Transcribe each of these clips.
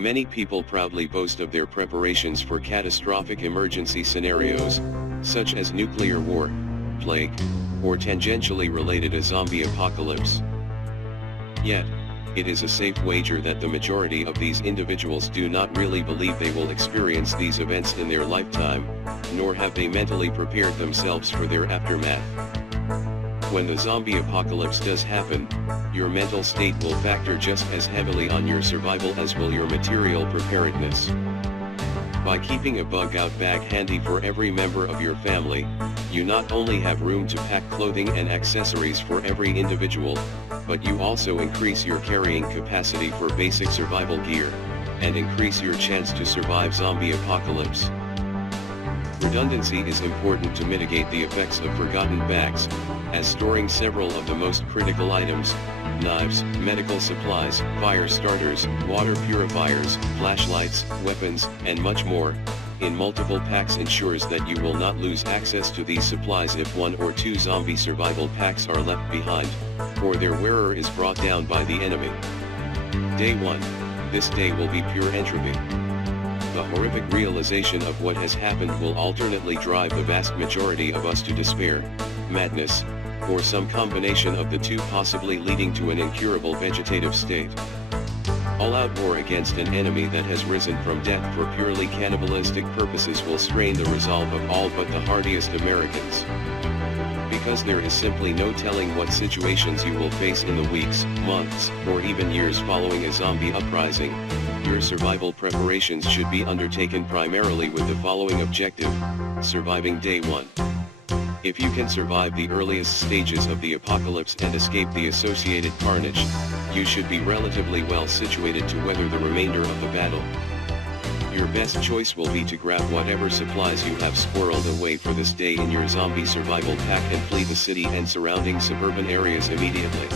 Many people proudly boast of their preparations for catastrophic emergency scenarios, such as nuclear war, plague, or tangentially related a zombie apocalypse. Yet, it is a safe wager that the majority of these individuals do not really believe they will experience these events in their lifetime, nor have they mentally prepared themselves for their aftermath. When the zombie apocalypse does happen, your mental state will factor just as heavily on your survival as will your material preparedness. By keeping a bug-out bag handy for every member of your family, you not only have room to pack clothing and accessories for every individual, but you also increase your carrying capacity for basic survival gear, and increase your chance to survive zombie apocalypse. Redundancy is important to mitigate the effects of forgotten bags, as storing several of the most critical items, knives, medical supplies, fire starters, water purifiers, flashlights, weapons, and much more, in multiple packs ensures that you will not lose access to these supplies if one or two zombie survival packs are left behind, or their wearer is brought down by the enemy. Day 1. This day will be pure entropy. The horrific realization of what has happened will alternately drive the vast majority of us to despair, madness, or some combination of the two, possibly leading to an incurable vegetative state. All-out war against an enemy that has risen from death for purely cannibalistic purposes will strain the resolve of all but the hardiest Americans. Because there is simply no telling what situations you will face in the weeks, months, or even years following a zombie uprising, your survival preparations should be undertaken primarily with the following objective: surviving day 1. If you can survive the earliest stages of the apocalypse and escape the associated carnage, you should be relatively well situated to weather the remainder of the battle. Your best choice will be to grab whatever supplies you have squirreled away for this day in your zombie survival pack and flee the city and surrounding suburban areas immediately.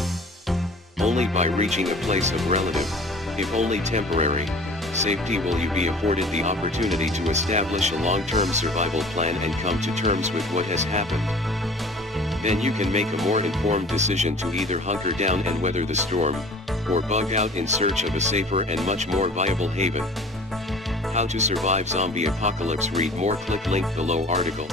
Only by reaching a place of relative, if only temporary, safety will you be afforded the opportunity to establish a long-term survival plan and come to terms with what has happened. Then you can make a more informed decision to either hunker down and weather the storm, or bug out in search of a safer and much more viable haven. How to survive zombie apocalypse. Read more. Click link below article.